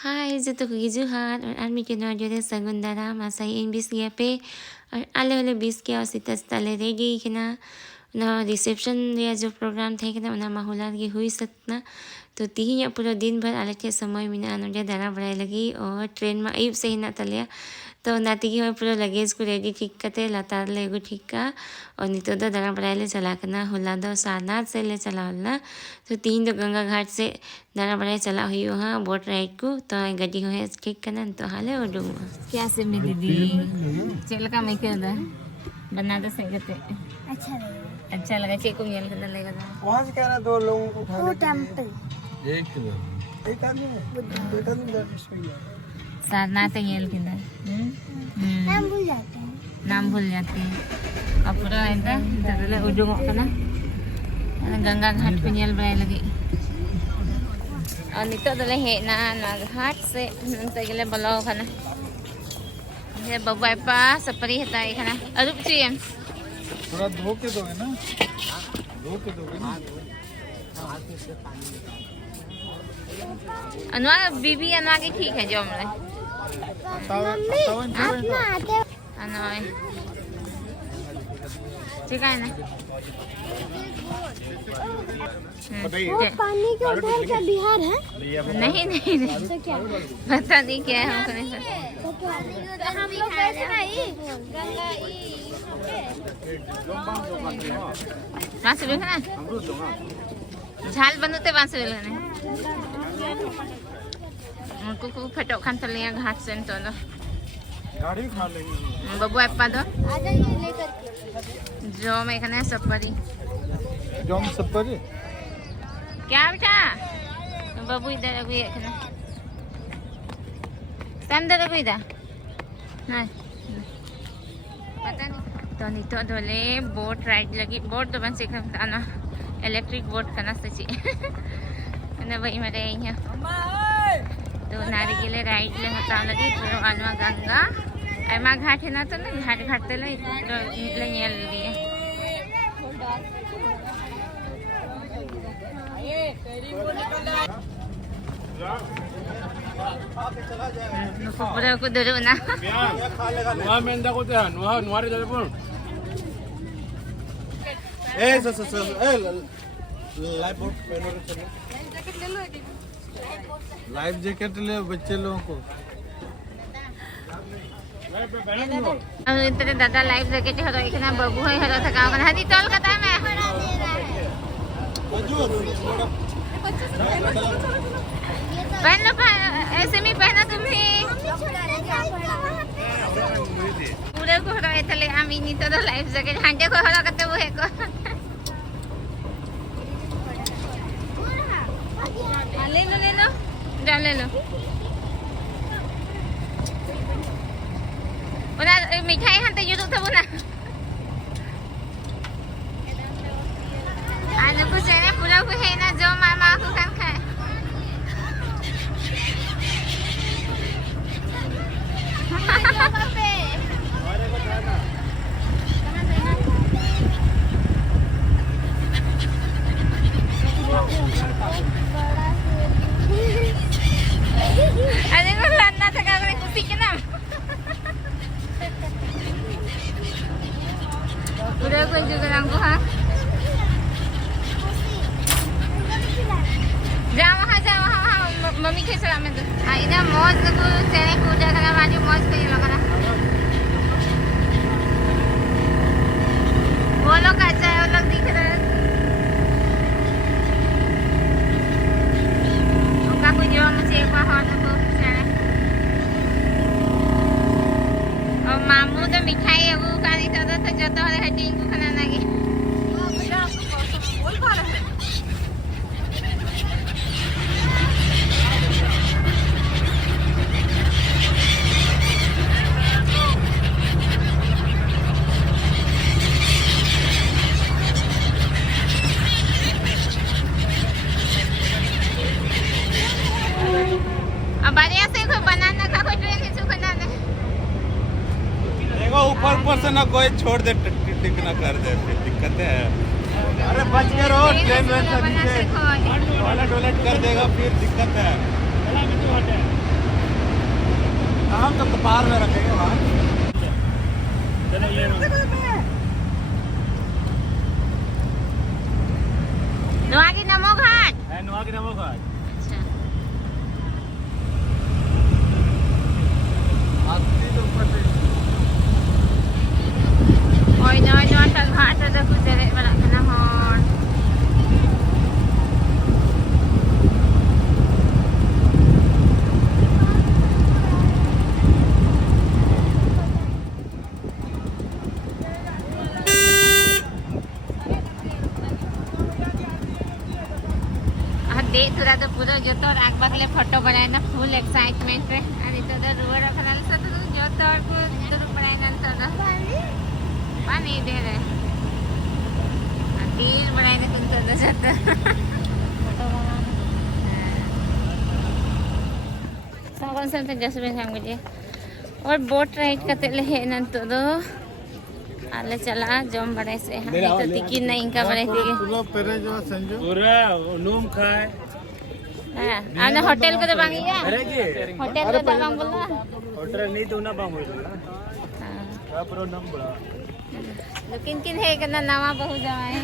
Hai, jatuh ke Juhat और आदमी के नौ जोड़े सगुंदरा masai in bis gya pe और आले वाले bis gya सितस तले रेगी कि ना ना रिसेप्शन या जो प्रोग्राम थे कि ना उन्हें माहौलात की हुई सतना तो तीन या पूरा दिन भर आले के समय में ना अनुजा दाना बढ़ाई लगी और ट्रेन में आइब से ही ना तलिया तो नाती की मैं पूरा लगेज को रेडी ठीक करते लातार ले गो ठीक का और नितो दो दाना बढ़ाई ले चला करना होला दो सारनाथ से ले चला होला तो तीन दो गंगा घाट से दाना बढ़ाई चला हुई वहाँ बोट राइड को तो गड्डी हो ठीक करना तो हाले और डूंगा क्या से मेरी दीदी चल का मैं क्या था बना दो सही करते अच्छा लगा चेक को मिल करना लेगा वहाँ से कह रहा दो लोगों को उठा वो टेम्पल एक आदमी सारनाथ येल किधर नाम भूल जाते हैं नाम भूल जाते हैं अब पूरा ऐसा जगले उजुंग करना गंगा घाट पे येल बड़ाई लगी और नितो दले है ना घाट से नंतर गले बलाओ खाना ये बब्बाई पा सपरी है ताई खाना अरुप चीम थोड़ा धो के दोगे ना अनुआ बीबी अनुआ के ठीक है जो हमने अनुआ ठीक है ना वो पानी के उधर का बिहार है नहीं तो क्या पता नहीं क्या है हमको नहीं तो क्या हम लोग कैसे नहीं गंगा बांस बिल ना झाल बनते बांस बिल ने उनको को फटो खान तलिया घाट से तो गाड़ी खा लेंगे बबू अपा दो आ जाइए लेकर जो मैं खाने सपरी जॉम सपरी क्या बेटा बबू इधर अभी खाना टाइम दे रखो इधर नहीं पता नहीं तो नहीं तो डोले बोट राइड लगी बोट तो बन से खाना इलेक्ट्रिक बोट करना सची ना वही मेरे यहाँ तो नारी के लिए राइड ले हताम लगी तो अनुआ गंगा एमा घाट है ना तो ना घाट घाटते ले येल लिए पूरा को दरो ना नुआ मेंदा को ते नुआ रे जाले बोल ए ए लाइफ बोट पहनो रे चलो लाइफ जैकेट ले बच्चे लोगों को तेरे दादा लाइफ जैकेट हरो इतना बबू है हरो थका कर हदी तोल कता में पहन लो ऐसे में पहना तुम्हें पूरे को हरो इतले आमी नी तो लाइफ जैकेट हांडे को हरो कते वो है को ले लो डाल ले लो उना मिठाई हंते युदु थबो ना आलू को चने पूरा को है ना जो मामा को खान खाए अरे को लाना था का कुछ के नाम पूरा को जो गरम को हां जा वहां मम्मी के सलाम में हां इना मौज को चने कूदा करा बाजू मौज पे लगा वो लोग अच्छा है वो लोग दिख रहे हैं उनका कोई जो मुझे एक बार हाथ को चने और मामू तो मिठाई है वो काली तो जतो हरे हड्डी को खाना लगे बोल पा रहे अब बढ़िया से कोई बनाना का कोई ट्रेन से बनाना देखो ऊपर से ना कोई छोड़ दे टिक ना कर दे फिर दिक्कत है अरे बच के रहो ट्रेन में नीचे टॉयलेट कर देगा फिर दिक्कत है। बाहर में रखेंगे बाहर। नुआगी नमो घाट। नुआगी नमो घाट। अच्छा आती तो ऊपर से ओय नोय नोय सा घाट तो कुछ जरे बड़ा ना होन दे तुरा तो पूरा जो तो आग बगले फोटो बनाए ना फुल एक्साइटमेंट रे आणि तो रुवर रखनाल तो जो तो को तो बनाए ना तो पानी दे रे तीर बनाए ना तुम तो जत फोटो बनाना कौन सा तो जैसे भी हम मुझे और बोट राइड करते ले है ना तो दो आले चला जम बड़े से हम तो टिकट नहीं का बड़े थे पूरा पेरे जो संजू पूरा नूम खाए हां आने होटल को तो बांगिया अरे के होटल को तो बांग बोला होटल नहीं तो ना बांग होइला हां प्रो नंबर लेकिन किन है करना नवा बहु जाए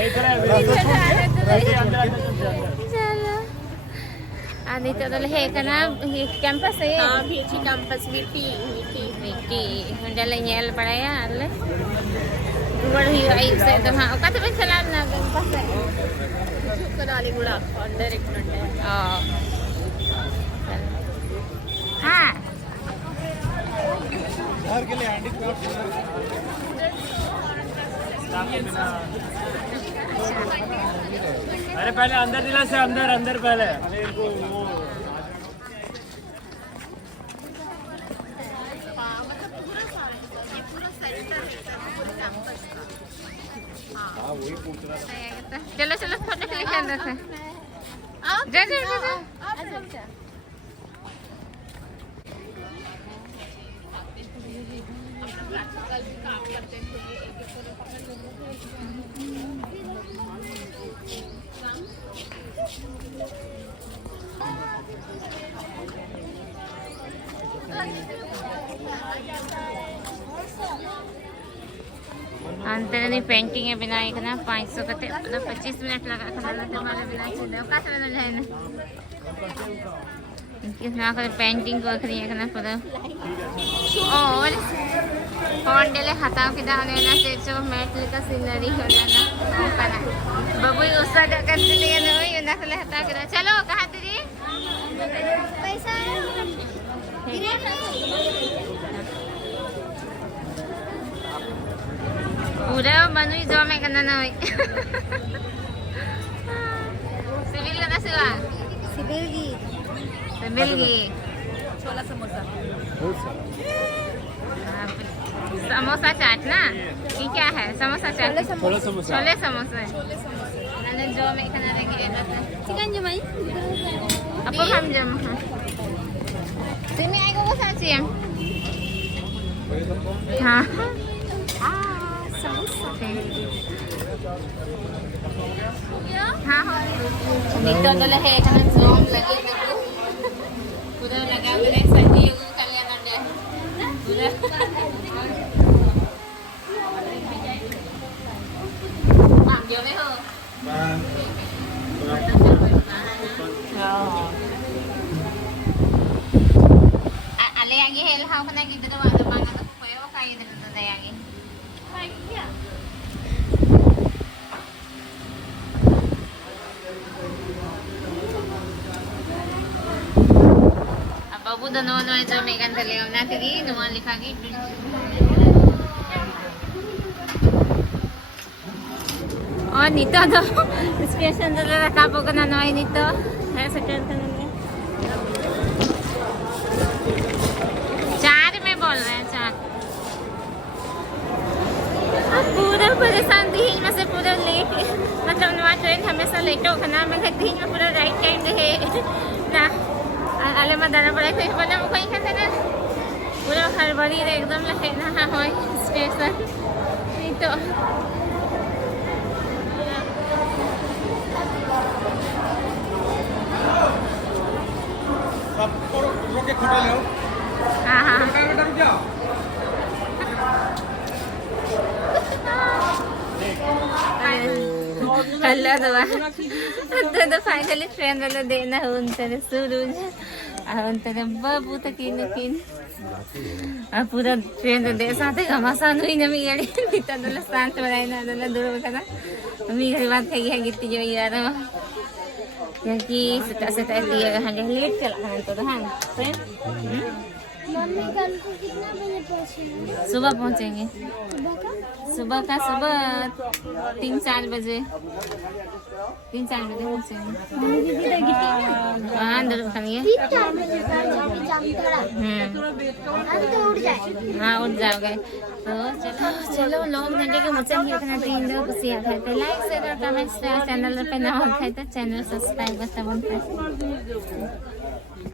ए तरह चलो आदि तो है करना कैंपस है हां बीची कैंपस वीटी हंडल nyel पड़ाया अल्ले रुवर ही आई से तो हां ओका तो चला ना कैंपस है कनाली गुड़ा अंदर एक मिनट है हां घर के लिए हैंडीक्राफ्ट अरे पहले अंदर दिला से अंदर पहले अरे इनको वो चलो चलो फोटो क्लिक करना था जा जा जा अंतरनी पेंटिंग है बनाई करना 500 कते मतलब 25 मिनट लगा करना तो वाले बनाई चलो का से बना है ना इनके ना कर पेंटिंग को करिए करना पूरा और फोन हटाओ के दाने ना से जो मैट लेकर सीनरी हो जाना पाना बबू उसका कर लिए ना वही ना से हटा के चलो कहां दीदी पैसा पूरा मनुई जो में करना ना होई सिविल करना सिवा सिविल की छोला समोसा समोसा चाट ना ये क्या है समोसा चाट छोले समोसा छोले समोसा मैंने जो में खाना देंगे चिकन जमाई apa ham jam sini aku usah cium हाँ समोसा हाँ हाँ नितो तो लहे kan zoom lagi gitu udah lagi boleh saja kalian ada udah mak dia meh ho ale lagi hel hau kana gitu tuh ada banget tuh koyo kayak gitu tuh lagi Babu dah nono itu megan terlihat nanti di nuan likagi. Oh nito do special dala rakapo ko na noy nito. Kaya sa kan kanila. 4 में बोल रहे हैं 4. अब पूरा परेशान दिन में से पूरा लेट मतलब नवा ट्रेन हमेशा लेटो खाना में दिन में पूरा राइट टाइम है ना आले में दाना पड़े थे बना मुखई खाते ना पूरा हड़बड़ी रे एकदम लगे ना हाँ होय स्टेशन नहीं तो सब रोके खड़े ले हाँ हाँ हेलो तो फाइनली ट्रेन वाला देना हो उनते शुरू उनते बाबू तक पूरा ट्रेन दे साथे घमासान हुई नमी गाड़ी निता दला शांत बनाई ना दला दूर बता मी घरी बात है गिट्टी जो यार क्योंकि सता दिया हां लेट चला हां तो हां ट्रेन मम्मी कल को कितना बजे पहुंचेंगे? सुबह पहुंचेंगे सुबह का? सुबह 3-4 बजे 3-4 बजे पहुंचेंगे मम्मी की किधर गिट्टी हाँ अंदर खानी 3-4 बजे का जाके जामतड़ा हम तो उठ जाए। हाँ उठ जाओगे तो चलो लोग घंटे के मुझसे कितना 3 लोग कुछ याद है लाइक शेयर और कमेंट्स चैनल पे ना हो तो चैनल सब्सक्राइब बस